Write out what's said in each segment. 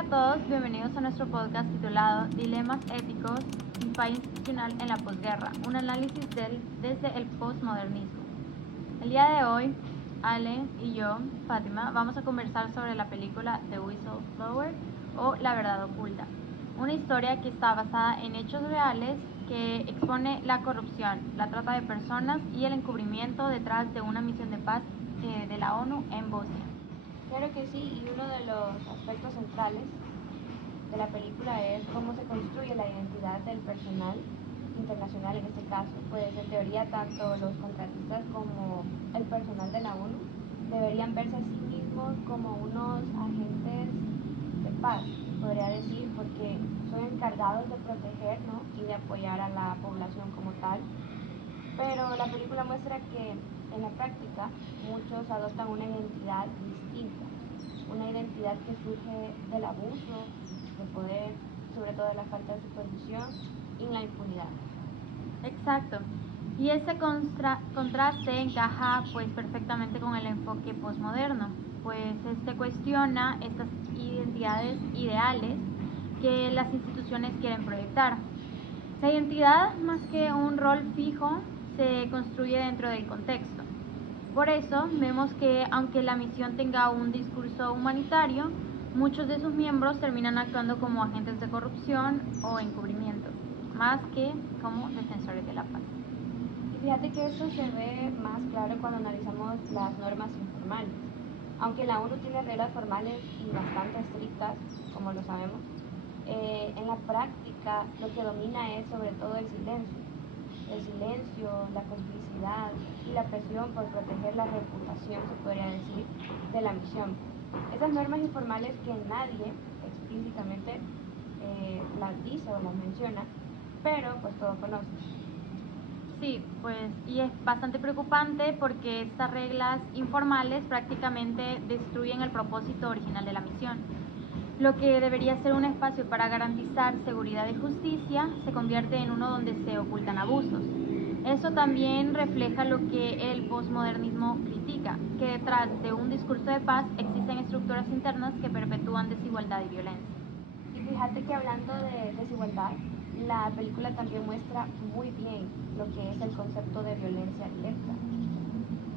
Hola a todos, bienvenidos a nuestro podcast titulado Dilemas éticos y falla institucional en la posguerra, un análisis desde el postmodernismo. El día de hoy, Ale y yo, Fátima, vamos a conversar sobre la película The Whistleblower o La Verdad Oculta, una historia que está basada en hechos reales que expone la corrupción, la trata de personas y el encubrimiento detrás de una misión de paz de la ONU en Bosnia. Claro que sí, y uno de los aspectos centrales de la película es cómo se construye la identidad del personal internacional en este caso. Pues en teoría tanto los contratistas como el personal de la ONU deberían verse a sí mismos como unos agentes de paz, podría decir, porque son encargados de proteger, ¿no?, y de apoyar a la población como tal. Pero la película muestra que en la práctica muchos adoptan una identidad distinta, una identidad que surge del abuso de poder, sobre todo de la falta de supervisión y la impunidad. Exacto. Y ese contraste encaja pues perfectamente con el enfoque postmoderno, pues este cuestiona estas identidades ideales que las instituciones quieren proyectar. Esa identidad, más que un rol fijo, se construye dentro del contexto. Por eso vemos que aunque la misión tenga un discurso humanitario, muchos de sus miembros terminan actuando como agentes de corrupción o encubrimiento, más que como defensores de la paz. Y fíjate que eso se ve más claro cuando analizamos las normas informales. Aunque la ONU tiene reglas formales y bastante estrictas, como lo sabemos, en la práctica lo que domina es sobre todo el silencio. El silencio, la complicidad y la presión por proteger la reputación, se podría decir, de la misión. Esas normas informales que nadie explícitamente las dice o las menciona, pero pues todos conocen. Sí, pues y es bastante preocupante porque estas reglas informales prácticamente destruyen el propósito original de la misión. Lo que debería ser un espacio para garantizar seguridad y justicia se convierte en uno donde se ocultan abusos. Eso también refleja lo que el posmodernismo critica, que detrás de un discurso de paz existen estructuras internas que perpetúan desigualdad y violencia. Y fíjate que hablando de desigualdad, la película también muestra muy bien lo que es el concepto de violencia directa.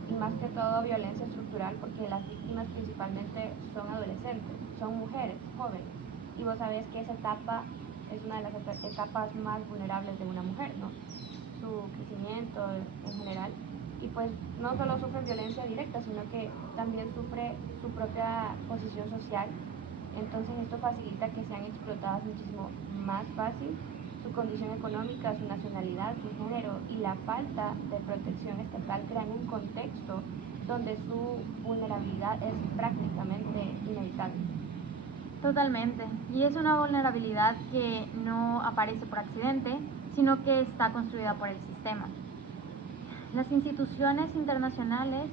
Y más que todo violencia estructural porque las víctimas principalmente son adolescentes, son mujeres jóvenes. Y vos sabés que esa etapa es una de las etapas más vulnerables de una mujer, ¿no? Su crecimiento en general. Y pues no solo sufren violencia directa, sino que también sufre su propia posición social. Entonces esto facilita que sean explotadas muchísimo más fácil su condición económica, su nacionalidad, su género y la falta de protección estatal crean un contexto donde su vulnerabilidad es prácticamente inevitable. Totalmente. Y es una vulnerabilidad que no aparece por accidente, sino que está construida por el sistema. Las instituciones internacionales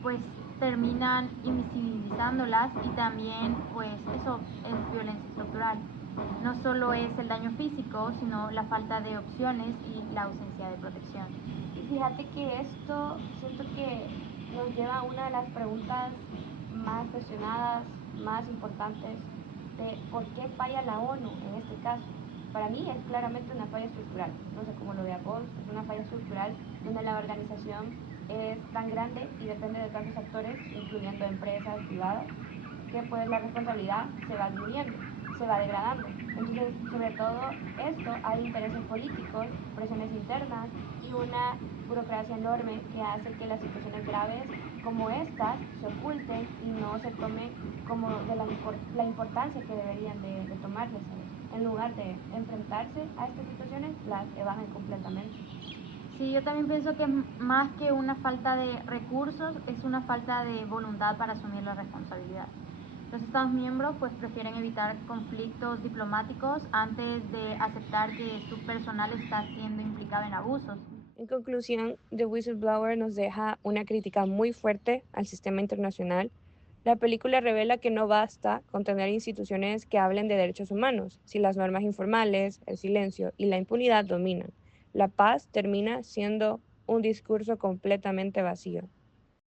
pues terminan invisibilizándolas y también pues eso es violencia estructural. No solo es el daño físico, sino la falta de opciones y la ausencia de protección. Y fíjate que esto siento que nos lleva a una de las preguntas más cuestionadas, más importantes, de por qué falla la ONU en este caso. Para mí es claramente una falla estructural, no sé cómo lo veas vos, es una falla estructural donde la organización es tan grande y depende de tantos actores, incluyendo empresas privadas, que pues la responsabilidad se va diluyendo, se va degradando. Entonces, sobre todo esto, hay intereses políticos, presiones internas y una burocracia enorme que hace que las situaciones graves como estas se oculten y no se tomen como de la importancia que deberían de tomarles. En lugar de enfrentarse a estas situaciones, las evaden completamente. Sí, yo también pienso que más que una falta de recursos, es una falta de voluntad para asumir la responsabilidad. Los Estados miembros pues prefieren evitar conflictos diplomáticos antes de aceptar que su personal está siendo implicado en abusos. En conclusión, The Whistleblower nos deja una crítica muy fuerte al sistema internacional. La película revela que no basta con tener instituciones que hablen de derechos humanos, si las normas informales, el silencio y la impunidad dominan. La paz termina siendo un discurso completamente vacío.